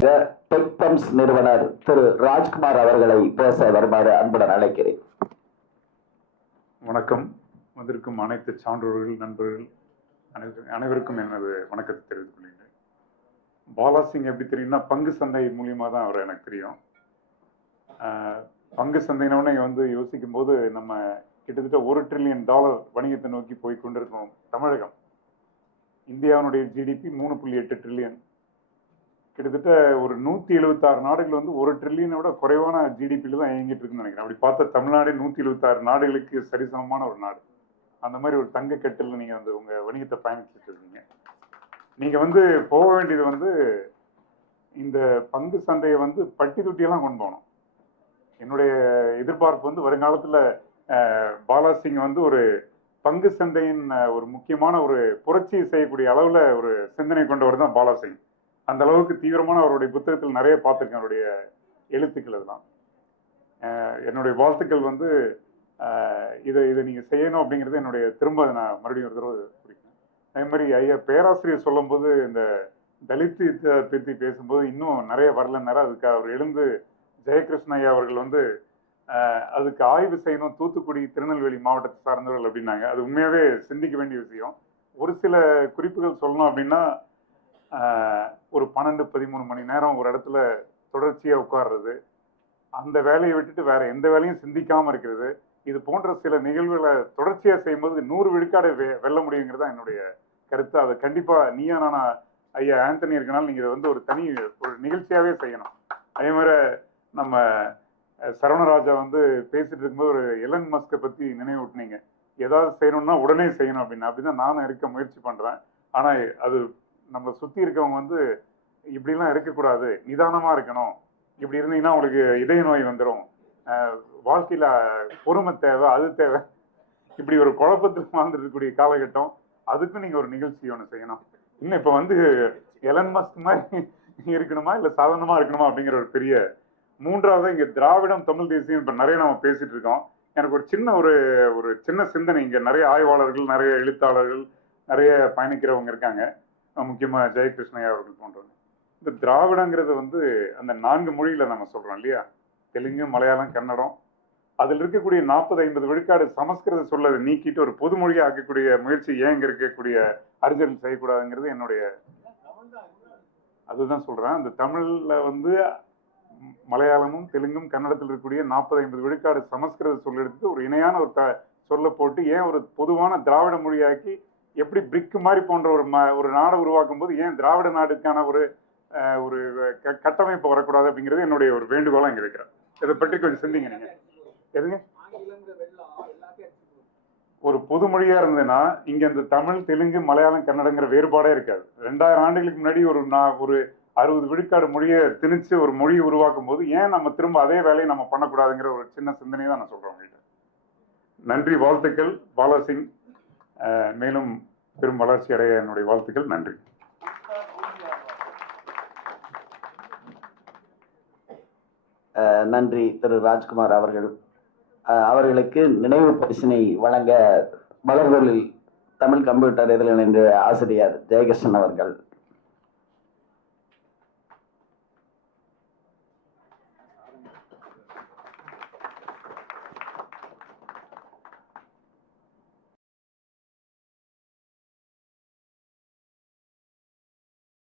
நிறுவனர் திரு ராஜ்குமார் அவர்களை பேச வருமாறு அன்புடன் அழைக்கிறேன். வணக்கம். வந்திருக்கும் அனைத்து சான்றோர்கள் நண்பர்கள் அனைவருக்கும் எனது வணக்கத்தை தெரிவித்துக் கொள்கிறேன் பாலா சிங் எப்படி தெரியும்னா பங்கு சந்தை மூலியமா தான் அவர் எனக்கு தெரியும். ஆஹ் பங்கு சந்தைனோடனே வந்து யோசிக்கும் போது நம்ம கிட்டத்தட்ட ஒரு ட்ரில்லியன் டாலர் வணிகத்தை நோக்கி போய் கொண்டிருக்கோம் தமிழகம். இந்தியாவினுடைய ஜிடிபி மூணு புள்ளி எட்டு ட்ரில்லியன் கிட்டத்தட்ட ஒரு நூத்தி எழுபத்தாறு நாடுகள் வந்து ஒரு ட்ரில்லியனை விட குறைவான ஜிடிபியில தான் இயங்கிட்டு இருக்குன்னு நினைக்கிறேன். அப்படி பார்த்தா தமிழ்நாடு நூத்தி எழுபத்தாறு நாடுகளுக்கு சரிசமமான ஒரு நாடு. அந்த மாதிரி ஒரு தங்க கட்டில் நீங்க வந்து உங்க வணிகத்தை பயணிச்சுட்டு இருக்கீங்க. நீங்க வந்து போக வேண்டியது வந்து இந்த பங்கு சந்தையை வந்து பட்டி தொட்டியெல்லாம் கொண்டு போகணும். என்னுடைய எதிர்பார்ப்பு வந்து வருங்காலத்துல பாலாசிங் பாலா சிங் வந்து ஒரு பங்கு சந்தையின் ஒரு முக்கியமான ஒரு புரட்சி செய்யக்கூடிய அளவுல ஒரு சிந்தனை கொண்டவர் தான் பாலா சிங் அந்த அளவுக்கு தீவிரமான அவருடைய புத்தகத்தில் நிறைய பார்த்துருக்கேன். அவருடைய எழுத்துக்கள் இதெல்லாம் என்னுடைய வாழ்த்துக்கள் வந்து இதை இதை நீங்கள் செய்யணும் அப்படிங்கிறது என்னுடைய திரும்ப அதை நான் மறுபடியும் ஒரு தடவை குறிக்கிறேன். அதே மாதிரி ஐயா பேராசிரியர் சொல்லும்போது இந்த தலித் பற்றி பேசும்போது இன்னும் நிறைய வரல அதுக்கு அவர் எழுந்து ஜெயகிருஷ்ண ஐயா அவர்கள் வந்து அதுக்கு ஆய்வு செய்யணும். தூத்துக்குடி திருநெல்வேலி மாவட்டத்தை சார்ந்தவர்கள் அப்படின்னாங்க. அது உண்மையாகவே சிந்திக்க வேண்டிய விஷயம். ஒரு சில குறிப்புகள் சொல்லணும் அப்படின்னா ஒரு பன்னெண்டு பதிமூணு மணி நேரம் ஒரு இடத்துல தொடர்ச்சியாக உட்கார்றது. அந்த வேலையை விட்டுட்டு வேற எந்த வேலையும் சிந்திக்காமல் இருக்கிறது. இது போன்ற சில நிகழ்வுகளை தொடர்ச்சியாக செய்யும்போது நூறு விழுக்காடு வெ- வெல்ல முடியுங்கிறது தான் என்னுடைய கருத்து. அதை கண்டிப்பாக நீயா நானா ஐயா ஆண்டனி இருக்கனால நீங்கள் இதை வந்து ஒரு தனி ஒரு நிகழ்ச்சியாகவே செய்யணும். அதே மாதிரி நம்ம சரவணராஜா வந்து பேசிட்டு இருக்கும்போது ஒரு எலன் மஸ்கை பற்றி நினைவூட்டினீங்க. ஏதாவது செய்யணும்னா உடனே செய்யணும் அப்படின்னு அப்படிதான் நானும் இருக்க முயற்சி பண்ணுறேன் ஆனால் அது நம்ம சுற்றி இருக்கவங்க வந்து இப்படிலாம் இருக்கக்கூடாது நிதானமாக இருக்கணும். இப்படி இருந்தீங்கன்னா உங்களுக்கு இதய நோய் வந்துடும் வாழ்க்கையில் பொறுமை தேவை அது தேவை. இப்படி ஒரு குழப்பத்தில் வாழ்ந்துருக்கக்கூடிய காலகட்டம் அதுக்கும் நீங்கள் ஒரு நிகழ்ச்சி ஒன்று செய்யணும். இன்னும் இப்போ வந்து எலன் மஸ்க் மாதிரி இருக்கணுமா இல்லை சாதாரணமாக இருக்கணுமா அப்படிங்கிற ஒரு பெரிய மூன்றாவது இங்கே திராவிடம் தமிழ் தேசியம் இப்போ நிறைய நம்ம பேசிகிட்டு இருக்கோம். எனக்கு ஒரு சின்ன ஒரு ஒரு சின்ன சிந்தனை இங்கே நிறைய ஆய்வாளர்கள் நிறைய எழுத்தாளர்கள் நிறைய பயணிக்கிறவங்க இருக்காங்க. முக்கியமாக ஜெயகிருஷ்ணயா அவர்கள் போன்றவங்க இந்த திராவிடங்கிறது வந்து அந்த நான்கு மொழியில் நம்ம சொல்கிறோம் இல்லையா? தெலுங்கு மலையாளம் கன்னடம். அதில் இருக்கக்கூடிய நாற்பது ஐம்பது விழுக்காடு சமஸ்கிருத சொல்லதை நீக்கிட்டு ஒரு பொது மொழியா ஆக்கக்கூடிய முயற்சி ஏன் இங்கே இருக்கக்கூடிய அறிஞர்கள் செய்யக்கூடாதுங்கிறது என்னுடைய அதுதான் சொல்கிறேன் அந்த தமிழில் வந்து மலையாளமும் தெலுங்கும் கன்னடத்தில் இருக்கக்கூடிய நாற்பது ஐம்பது விழுக்காடு சமஸ்கிருத சொல்லெடுத்து ஒரு இணையான ஒரு த சொல்ல போட்டு ஏன் ஒரு பொதுவான திராவிட மொழியாக்கி எப்படி பிரிக்கு மாதிரி போன்ற ஒரு ம ஒரு நாடை உருவாக்கும் போது ஏன் திராவிட நாடுக்கான ஒரு ஒரு க- கட்டமைப்பு வரக்கூடாது அப்படிங்கிறது என்னுடைய ஒரு வேண்டுகோளாக இங்கே வைக்கிறேன். இதை பற்றி கொஞ்சம் சிந்திங்க நீங்கள் எதுங்க? ஒரு பொது மொழியாக இருந்ததுன்னா இங்கே இந்த தமிழ் தெலுங்கு மலையாளம் கன்னடங்கிற வேறுபாடே இருக்காது. ரெண்டாயிரம் ஆண்டுகளுக்கு முன்னாடி ஒரு நான் ஒரு அறுபது விழுக்காடு மொழியை திணிச்சு ஒரு மொழியை உருவாக்கும் போது ஏன் நம்ம திரும்ப அதே வேலையை நம்ம பண்ணக்கூடாதுங்கிற ஒரு சின்ன சிந்தனையை தான் நான் சொல்கிறேன் உங்கள்கிட்ட நன்றி வாழ்த்துக்கள் பாலாசிங். மேலும் பெரும் வளர்ச்சி அடைய என்னுடைய வாழ்த்துக்கள். நன்றி. நன்றி திரு ராஜ்குமார் அவர்கள். அவர்களுக்கு நினைவு பரிசினை வழங்க மலர்தொழில் தமிழ் கம்ப்யூட்டர் எதிரில் என்ற ஆசிரியர் ஜெயகிருஷ்ணன் அவர்கள்.